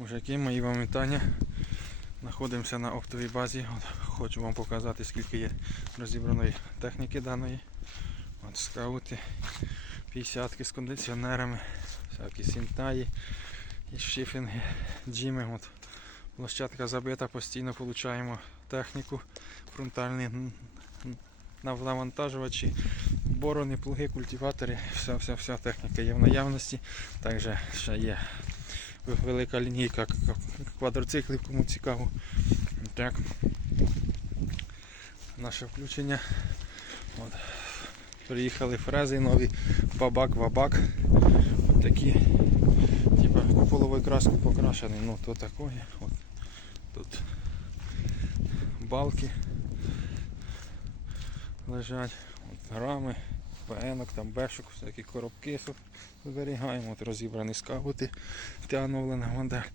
Мужики, мої вам вітання. Знаходимося на оптовій базі. От, хочу вам показати, скільки є розібраної техніки даної. От скаути, 50 з кондиціонерами, всякі сінтаї і шифінги, джими. От. Площадка забита, постійно получаємо техніку, фронтальні навантажувачі, борони, плуги, культиватори, вся, вся, вся техніка є в наявності. Також ще є велика лінійка квадроциклів, кому цікаво. Так. Наше включення. От. Приїхали фрези нові, бабак, вабак. От такі, типа куполовою краскою покрашені, ну то такое. От. Тут балки лежать, от грами, ПНок, там бешок, всякі коробки зберігаємо, от розібрані скаути, тягнулена модель.